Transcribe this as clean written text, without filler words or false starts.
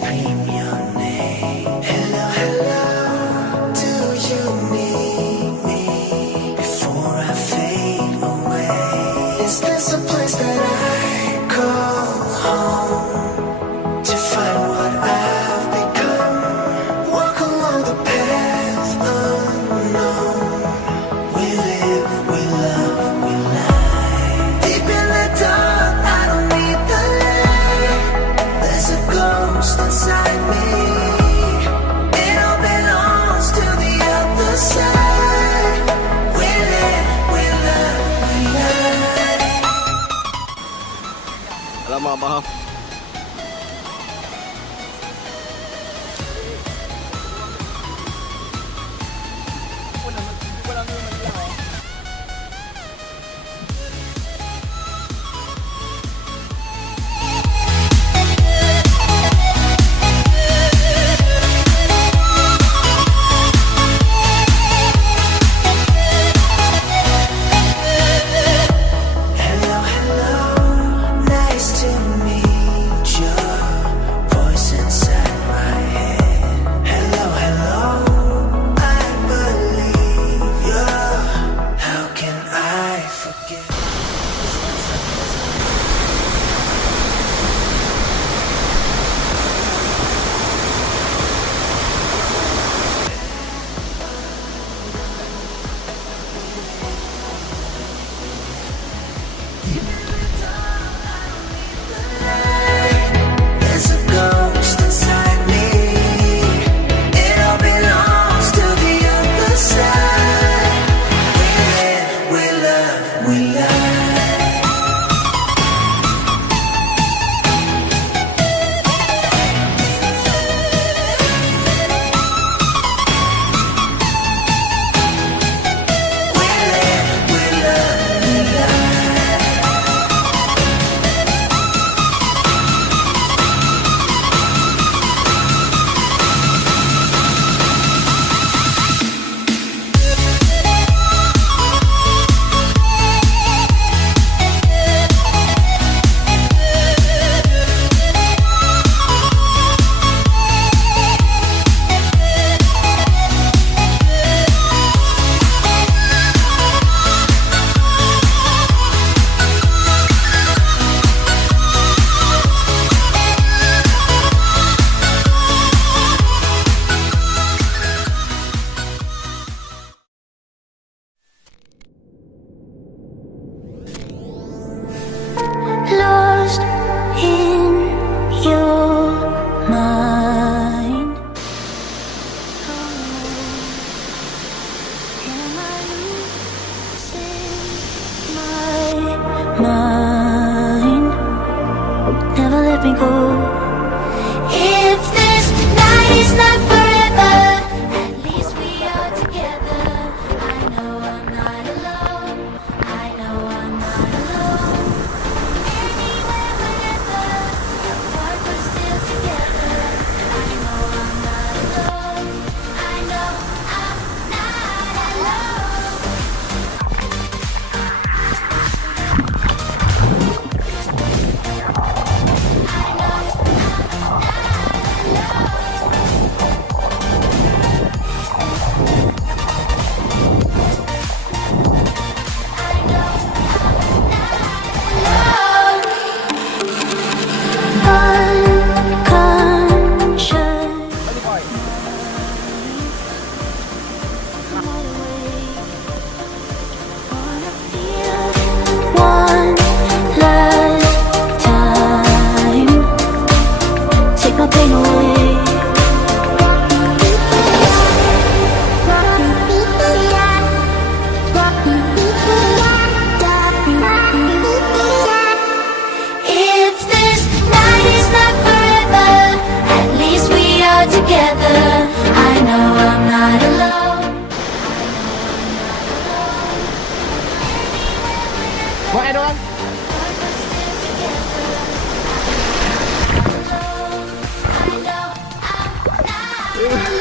scream your name. Hello, hello, do you need me before I fade away? Is this a place that I call home to find what I've become? Walk along the path unknown. We live, we love, we lie. Deep in the dark, I don't need the light. There's a ghost inside me. It all belongs to the other side. We live, we love, we lie. Alamak, maaf. Hello, hello, nice to meet your voice inside my head. Hello, hello, I believe you. How can I forget? There's a ghost inside me. It all belongs to the other side. We live, we love, we lie. We live, we love, we lie. Lost in your mind. Am I losing my mind? Never let me go. If this night is not forever, at least we are together. I know I'm not alone. I know I'm not alone. Anywhere, whenever, apart but still together. I know I'm not alone. I know I'm not alone. One last time, take my pain away. If this night is not forever, at least we are together. I know I'm not alone. Buat air dorang. I know I'm not alone.